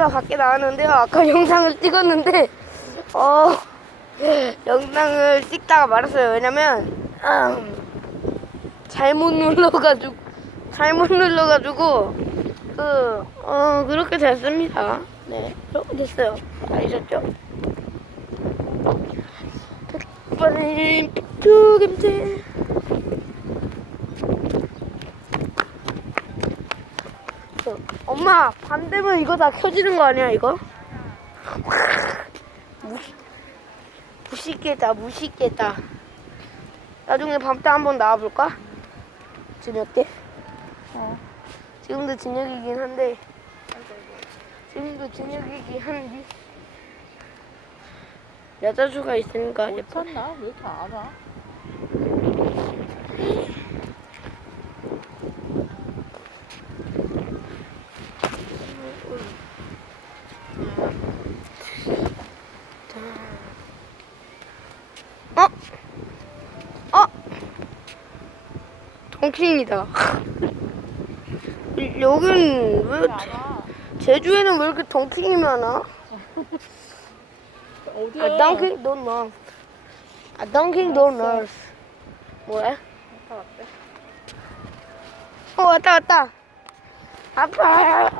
친구가 밖에 나왔는데요. 아까 영상을 찍었는데 어 영상을 찍다가 말았어요. 왜냐면 음, 잘못 눌러가지고 잘못 눌러가지고 그 어 그렇게 됐습니다. 네 그렇게 됐어요. 아시셨죠? 백번의 픽투김치 어, 엄마 반대면 이거 다 켜지는 거 아니야 이거? 무시, 무식겠다 무식겠다 나중에 밤 때 한번 나와볼까? 저녁 때? 어. 지금도 저녁이긴 한데 지금도 저녁이긴 한데 여자주가 있으니까 못 예뻐 찾나? 왜 이렇게 안 와? 동킹이다 여긴 왜? 제주에는 왜 이렇게 동킹이 많아? 어디야? 아, Dunkin' Donuts. 아, Dunkin' Donuts. 뭐야? 왔다. 어, 왔다, 왔다. 아빠.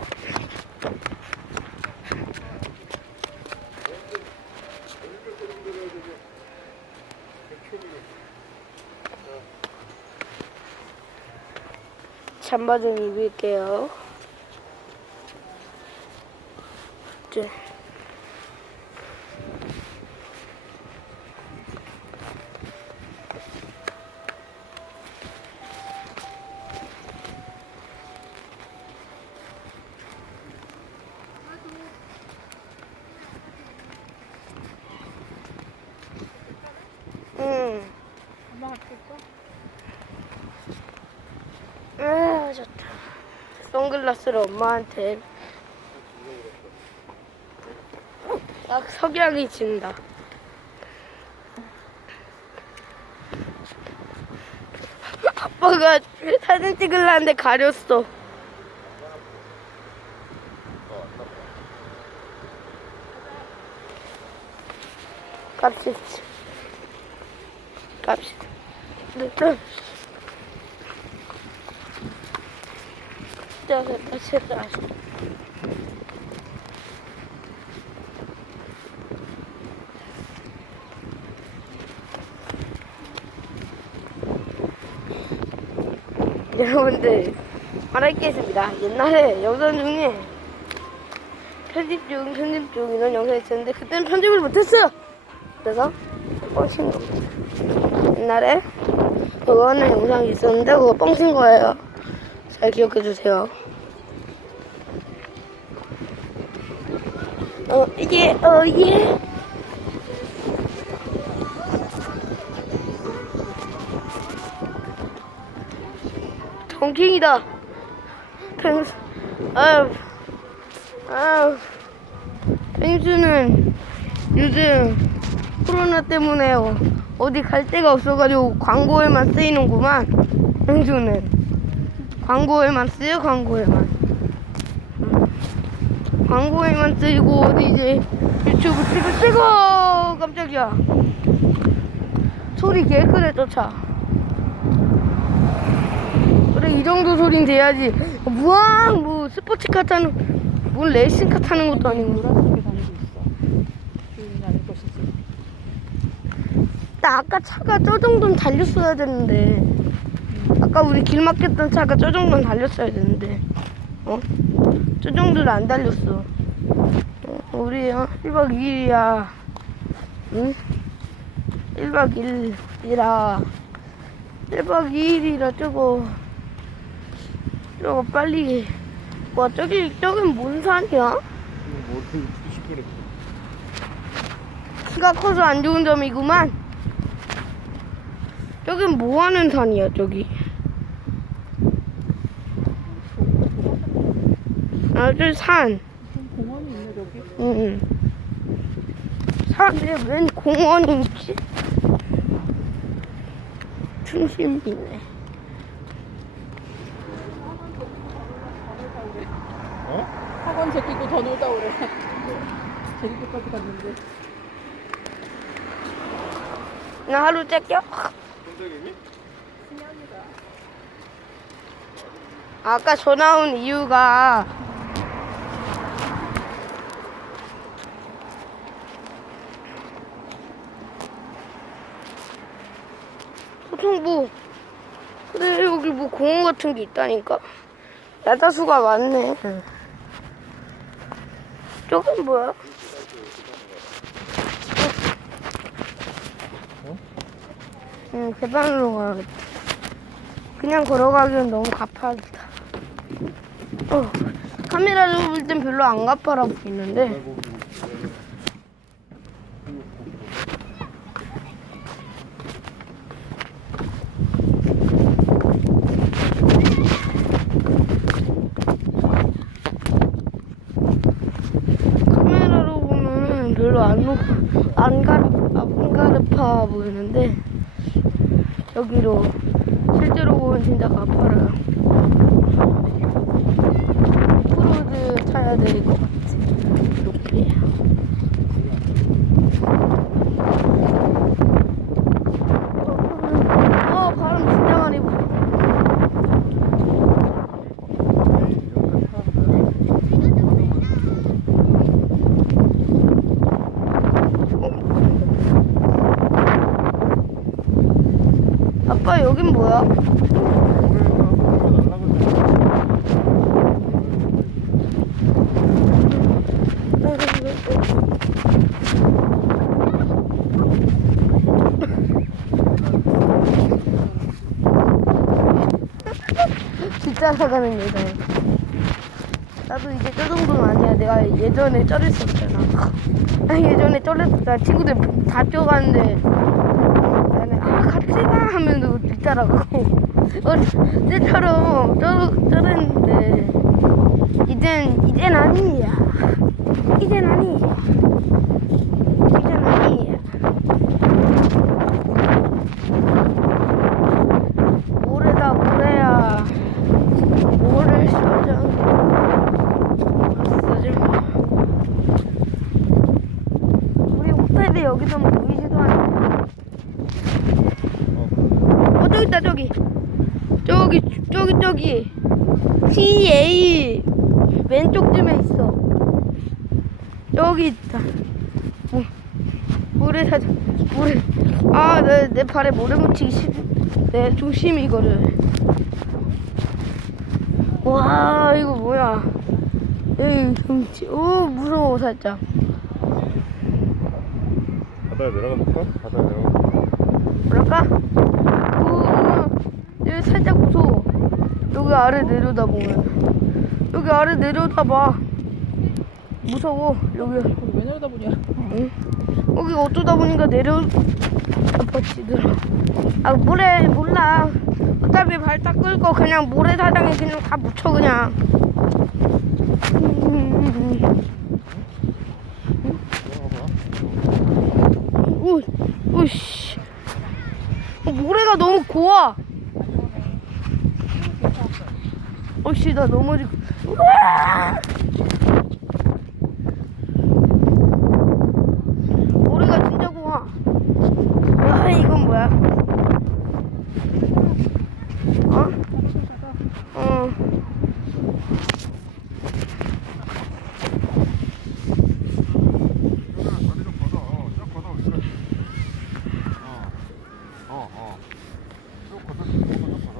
잠바 좀 입을게요. 이제. 응. 엄마 할겠어? 아, 좋다. 선글라스를 엄마한테 딱 석양이 진다. 아빠가 사진 찍으려는데 가렸어. 갑시다. 갑시다. 자, 다시 다시. 여러분들 말할 게 있습니다. 옛날에 영상 중에 편집 중, 편집 중 이런 영상이 있었는데 그때는 편집을 못했어요. 그래서 뻥친 겁니다. 옛날에 그거 하는 영상이 있었는데 그거 뻥친 거예요. 잘 기억해 주세요. 어, 예, 어, 예. 동킹이다. 펭수, 아유, 아유. 펭수는 요즘 코로나 때문에 어- 어디 갈 데가 없어가지고 광고에만 쓰이는구만. 펭수는. 광고에만 쓰여 광고에만 광고에만 쓰이고 어디 이제 유튜브 찍고 찍고 깜짝이야. 소리 개 크네 쫓아 그래 이 정도 소린 돼야지. 무한 뭐 스포츠카 타는 뭘 레이싱카 타는 것도 아니고. 나 아까 차가 저 정도는 달렸어야 되는데. 아까 우리 길 막혔던 차가 저 정도는 달렸어야 되는데. 어? 저 정도는 안 달렸어 어, 우리 어? 1박 2일이야 응? 1박 2일이라 1박 2일이라 저거 저거 빨리 와 저기 저긴 뭔 산이야? 키가 커서 안 좋은 점이구만. 저긴 뭐 하는 산이야, 저기? 아, 저 산. 공원이 있네 저기. 응. 산에 웬 공원이 있지? 중심이네. 어? 학원 제끼고 더 놀다 오래. 제주도까지 갔는데. 나 하루 째껴? 선생님이? 아까 전화 온 이유가 소통부 그래 여기 뭐 공원 같은 게 있다니까? 야자수가 많네. 저건 뭐야? 응 개방으로 가야겠다. 그냥 걸어가기엔 너무 가파르다. 어, 카메라로 볼 땐 별로 안 가파라 보이는데 카메라로 보면은 별로 안, 높- 안, 가르, 안 가르파 보이는데 여기로 실제로 보면 진짜 가파라요 프로드 타야 될 것 같아. 이렇게. 어, 바람 진짜 많이 불어. 아빠 여긴 뭐야? 진짜 나가는 여자야. 나도 이제 저 정도는 아니야. 내가 예전에 쩔었었잖아. 나 예전에 쩔었었잖아. 친구들 다 뛰어가는데 같이 가 하면서 뒤따라가고 쩔, 쩔었는데 이젠 이젠 아니야. 이젠 아니야. 이젠 아니야. 모래다 모래야. 모래를 써줘. 써줘. 우리 호텔이 여기서 보이지도 않네. 어 저기 있다 저기. 저기 저기 저기. CA 왼쪽쯤에 있어. 여기 있다. 어, 모래 사자. 모래. 아, 내, 내 발에 모래 묻히기 싫. 네, 조심히 이거를. 와, 이거 뭐야? 에이, 경치. 오, 무서워 살짝. 바다에 내려가 볼까? 바다에 내려가 뭐랄까? 오, 여기 살짝 무서워. 여기 아래 내려다 보면. 여기 아래 내려다 봐. 무서워. 여기. 왜 내려다 보냐? 응? 여기 어쩌다 보니까 내려 아파지더라. 아 모래 몰라. 어차피 발 닦을 거 그냥 모래사장에 그냥 다 묻혀 그냥. 오, 오씨. 어, 모래가 너무 고와. 어씨 나 넘어지. 우와! 모래가 진짜 고와. 와 이건 뭐야? 어? 어. 다리 좀 걷어 어, 쭉 걷어 여기까지 어어어 쭉 걷어 쭉 걷어 쭉 걷어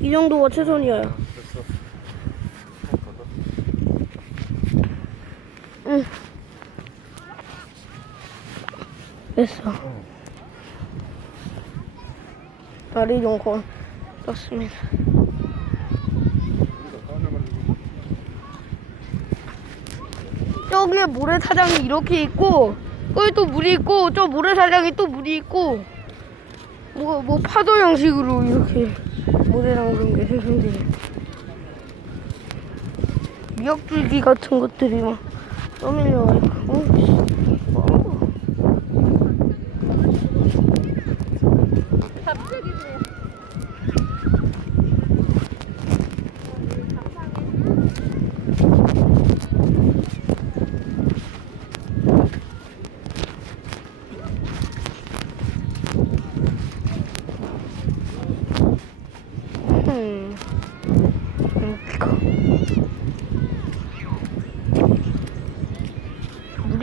이 정도가 최선이야. 됐어. 다리 좀 걸. 떴습니다. 저기에 모래사장이 이렇게 있고, 거기 또 물이 있고, 저 모래사장에 또 물이 있고, 뭐, 뭐 파도 형식으로 이렇게 모래랑 그런 게 생성되네. 미역줄기 같은 것들이 막 떠밀려가 있고, 어, 씨. 어.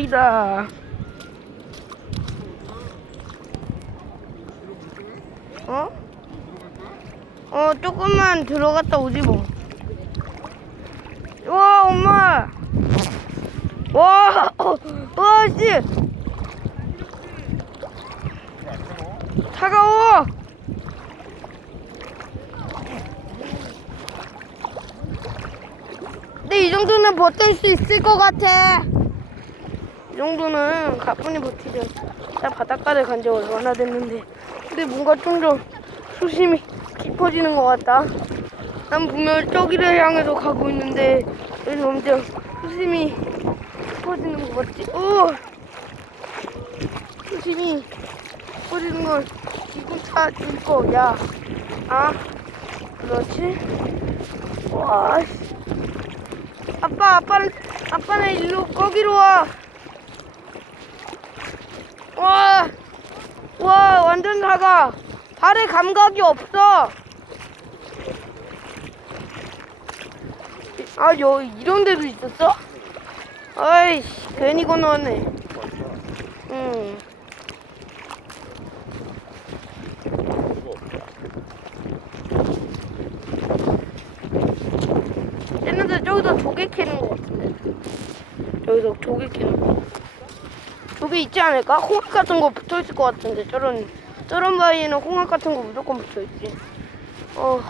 돌이다. 어? 어, 조금만 들어갔다 오지 뭐. 와, 엄마! 와, 어, 와, 씨! 차가워! 근데 이 정도는 버틸 수 있을 것 같아. 이 정도는 가뿐히 버티죠. 나 바닷가를 간 지 얼마나 됐는데. 근데 뭔가 좀 더 수심이 깊어지는 것 같다. 난 분명 저기를 향해서 가고 있는데 여기 점점 수심이 깊어지는 것 같지. 오! 수심이 깊어지는 건 기분 차질 거야. 아, 그렇지. 와, 씨. 아빠, 아빠는, 아빠는 일로, 거기로 와. 와, 와, 완전 작아. 발에 감각이 없어. 아, 여, 이런 데도 있었어? 아이씨, 괜히 건너왔네. 응. 얘네들 저기서 조개 캐는 것 같은데. 여기서 조개 캐는 거. 조개 있지 않을까? 홍합 같은 거 붙어 있을 것 같은데 저런 저런 바위에는 홍합 같은 거 무조건 붙어 있지. 어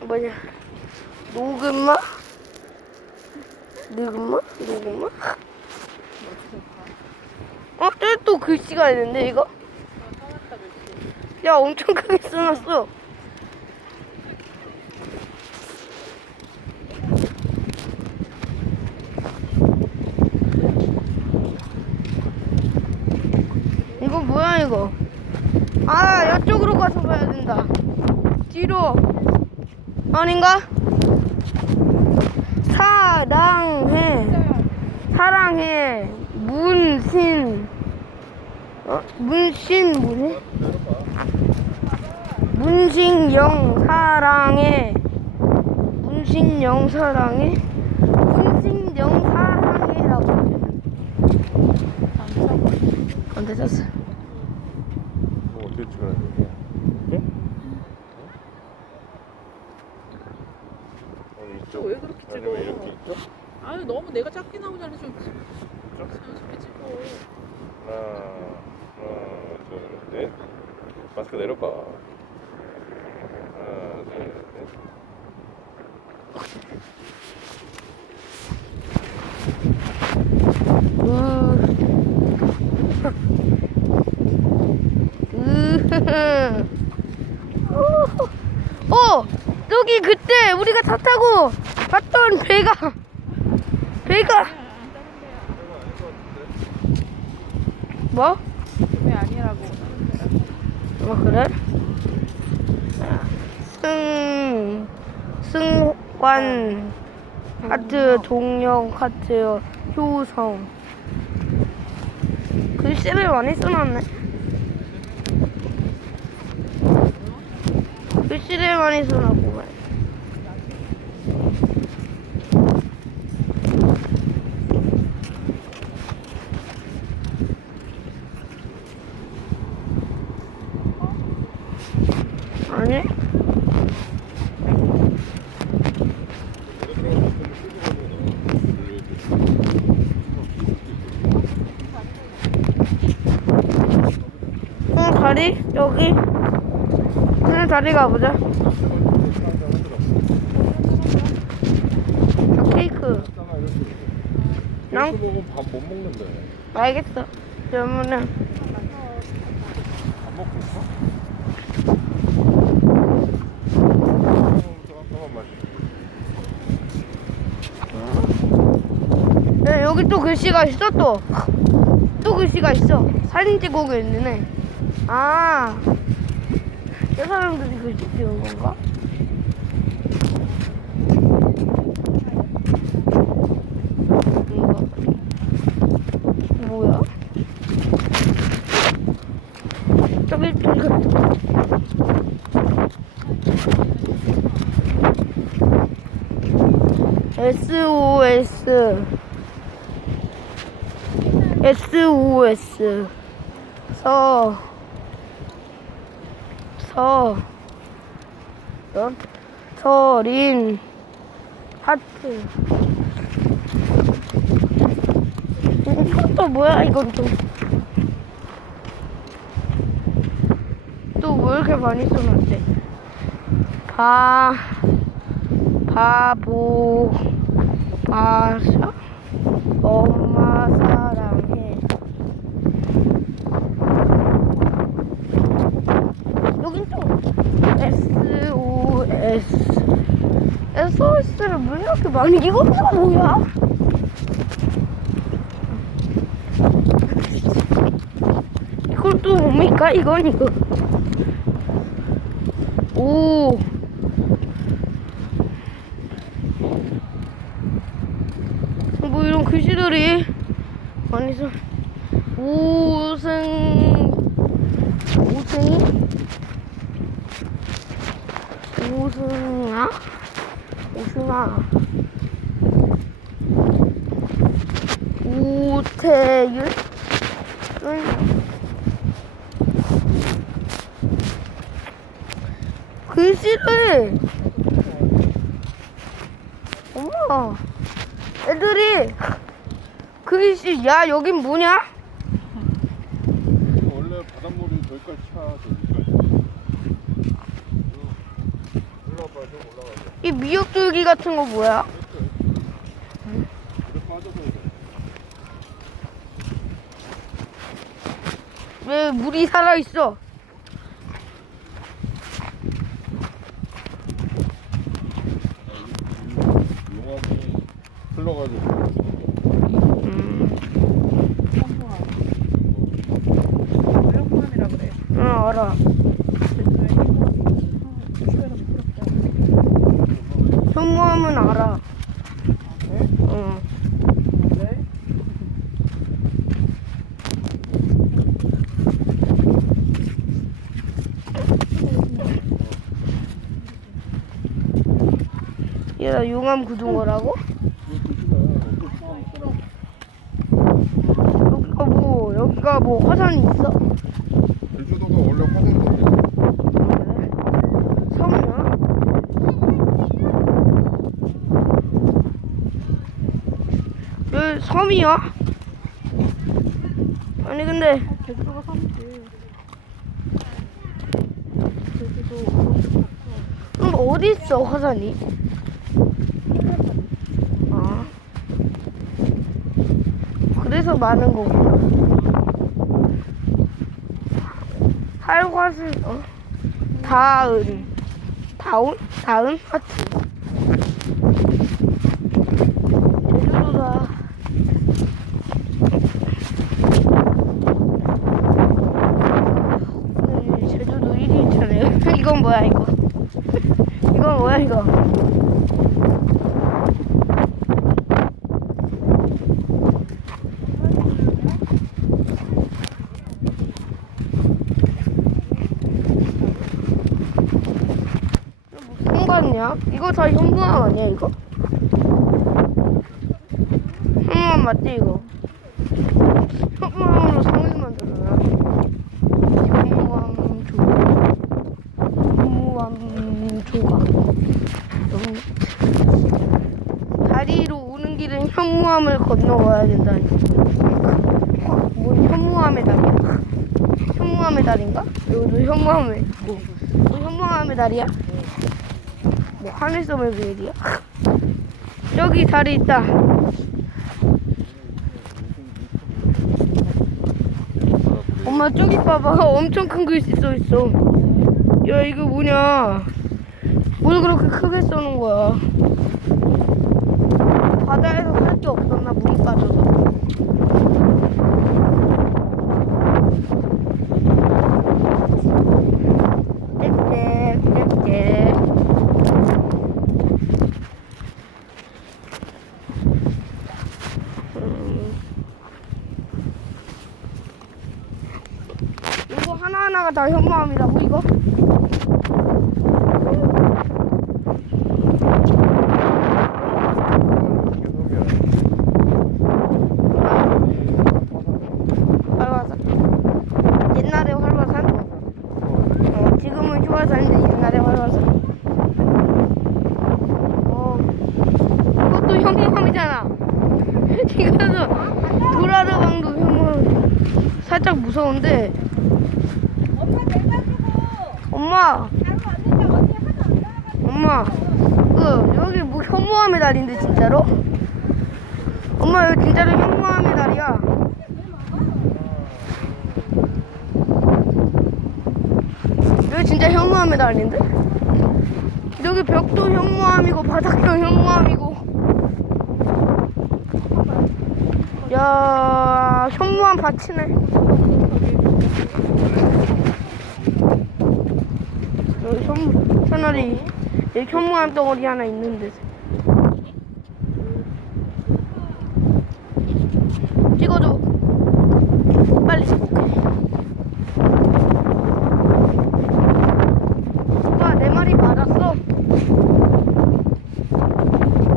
뭐냐 녹음마? 녹음마? 녹음마? 어? 또 글씨가 있는데 이거? 야 엄청 크게 써놨어. 이거? 아 이쪽으로 가서 봐야 된다. 뒤로 아닌가? 사랑해 사랑해 문신 어? 문신 뭐지? 문신영 사랑해 문신영 사랑해 문신영 사랑해라고 안 되졌어. 뭐 어떻게 찍어야 돼? 이렇게? 어, 이쪽. 왜 그렇게 찍어? 아니면 이렇게 있죠? 아유 너무 내가 작게 나오잖아 좀 자연스럽게 찍어. 하나, 하나, 둘, 셋. 마스크 내려봐. 하나, 둘, 셋. 어, 저기 그때 우리가 차 타고 봤던 배가 배가 뭐? 왜 아니라고? 어 그래? 승 승관 하트 동영 하트 효성 글씨를 많이 써놨네 글씨를 많이 말이야. 아니? 응 다리? 여기 응 다리 가보자 케이크 랑? 이렇게 먹으면 밥 못 먹는데. 알겠어 그러면은 밥 먹고 있어? 마시. 야, 여기 또 글씨가 있어 또. 또 글씨가 있어. 사진 찍고 있네. 아, 저 사람들이 글씨 찍은 건가? 이거 뭐야? 저기 저기. SOS SOS 서 서, 어? 서린 하트. 이건 또 뭐야 이건 또 또 왜 이렇게 많이 써놨대 바 바보 바사 엄마 사랑해 여긴 또 SOS SOS를 왜 이렇게 많이 이것도 뭐야? 이건 또 뭡니까? 이건 이거 오 뭐 이런 글씨들이 많이 써 우승 우승이 우승아 우승아 우태율 응. 글씨를 엄마 애들이 글씨 야 여긴 뭐냐? 원래 바닷물이 저기까지 차 저기까지. 올라봐 좀 올라가자. 이 미역줄기 같은 거 뭐야? 그래 빠져서 이래. 왜 물이 살아 있어? 용암이 흘러가지고. 물력포함이라 그래. 응 알아. 제주도에 주변은 부럽다. 현무암은 알아. 그래? 응. 네. 얘가 용암 거라고? 여기가 뭐 여기가 뭐 화산이 있어? 제주도가 원래 화산인데 그래? 섬이야? 여기 섬이야? 아니 근데 제주도가 섬이지. 제주도 그럼 어디 있어 화산이? 아 그래서 많은 거구나. 활화슬 어 다은 다운 다은 하트 1일차네. 이건 뭐야 이거? 이건 뭐야 이거? 상관이야? 이거 다 현무암 아니야 이거? 현무암 맞지 이거? 현무암으로 상을 만들어놔. 현무암 조각. 현무암 조각. 너무- 다리로 오는 길은 현무암을 건너와야 된다니. 어, 뭐 현무암의 다리야? 현무암의 다리인가? 여기도 현무암의 뭐? 뭐 현무암의 다리야? 뭐 하늘섬의 베일이야? 저기 다리 있다. 엄마 저기 봐봐 엄청 큰 글씨 써 있어. 야 이거 뭐냐? 뭘 그렇게 크게 써놓은 거야? 바다에서 살게 없었나 물이 빠져서. 땡땡 땡땡. 음. 이거 하나하나가 다 현무암이라고 이거? 이게 섬이야. 그래서 도라르방도 현무암 살짝 무서운데. 엄마 엄마. 그 여기 뭐 현무암의 달인데 진짜로? 엄마 여기 진짜로 현무암의 달이야. 여기 진짜 현무암의 달인데? 여기 벽도 현무암이고 바닥도 현무암이고 야 현무암 밭이네. 여기 현무 채널이 여기 현무암 덩어리 하나 있는데. 찍어줘 빨리 찍을게 엄마 내 말이 맞았어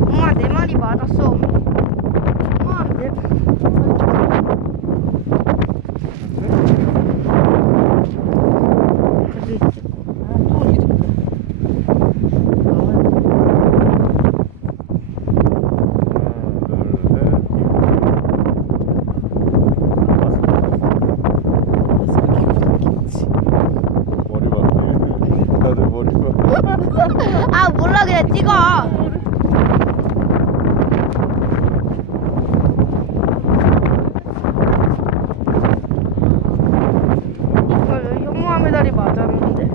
엄마 내 말이 맞았어 엄마 내 그래. 또 이렇게 좀. 머리 봤네. 다들 머리 봐. 아 몰라 그냥 찍어 어, 여기 현무암의 달이 맞았는데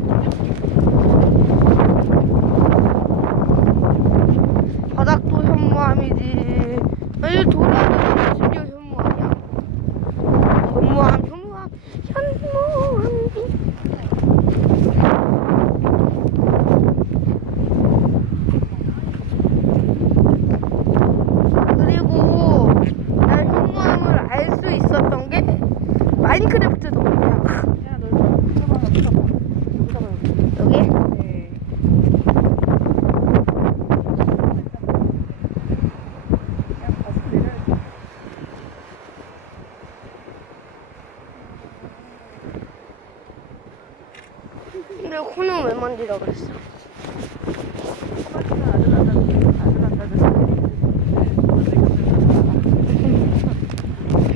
바닥도 현무암이지 여기 돌아다니는 심지어 현무암이야 현무암 현무암 현무암 그리고 난 현무암을 알 수 있었던 게 마인크래프트 덕분이야 야, 너 쳐봐, 쳐봐. 여기 쳐봐, 여기. 여기 네. 그냥 가서 내려야 돼. 근데 코는 왜 만지라 그랬어?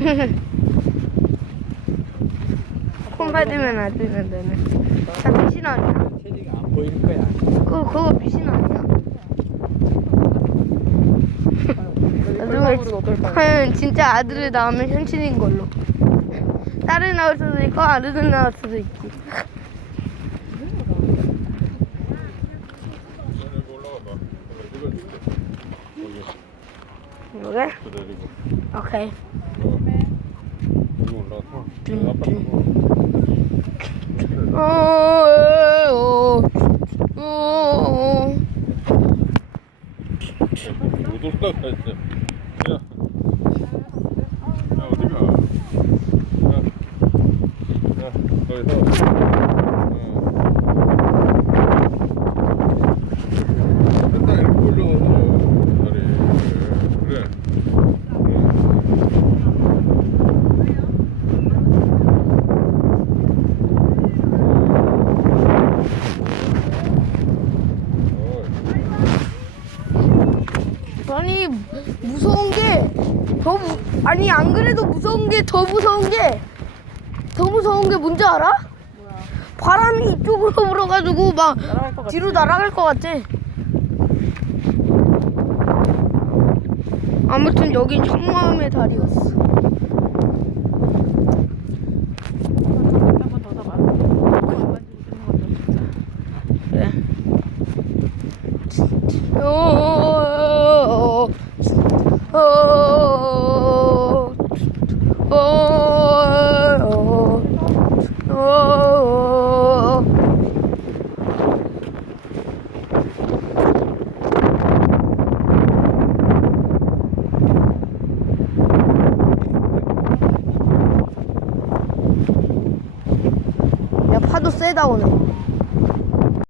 코 받으면 안 되는데 나 미신 아니야? 체리가 안 보이는 거야. 그거 그거 미신 아니야? 나중에 진짜 아들을 낳으면 현실인 걸로. 딸을 낳을 수도 있고 아들을 낳을 수도 있지 여기 올라가봐. 이거 찍어줄게. 여기 그래? 기다리고. 오케이 올라가서. 준, 아빠 준. 보고. 어, 어, 어. 못 올라가 이제. 야. 야 어디가? 야. 야 거기서. 어. 일단 이렇게 올라가서 다리. 그래. 어. 아니 무서운 게 더 아니 안 그래도 게 더 무서운 게 더 무서운 게 뭔지 알아? 뭐야? 바람이 이쪽으로 불어가지고 막 날아갈 것. 뒤로 날아갈 것 같아. 아무튼 여긴 현무암의 달이었어. 한번더 잡아. 안 만지고 뜨는 것도 진짜. 그래. 어,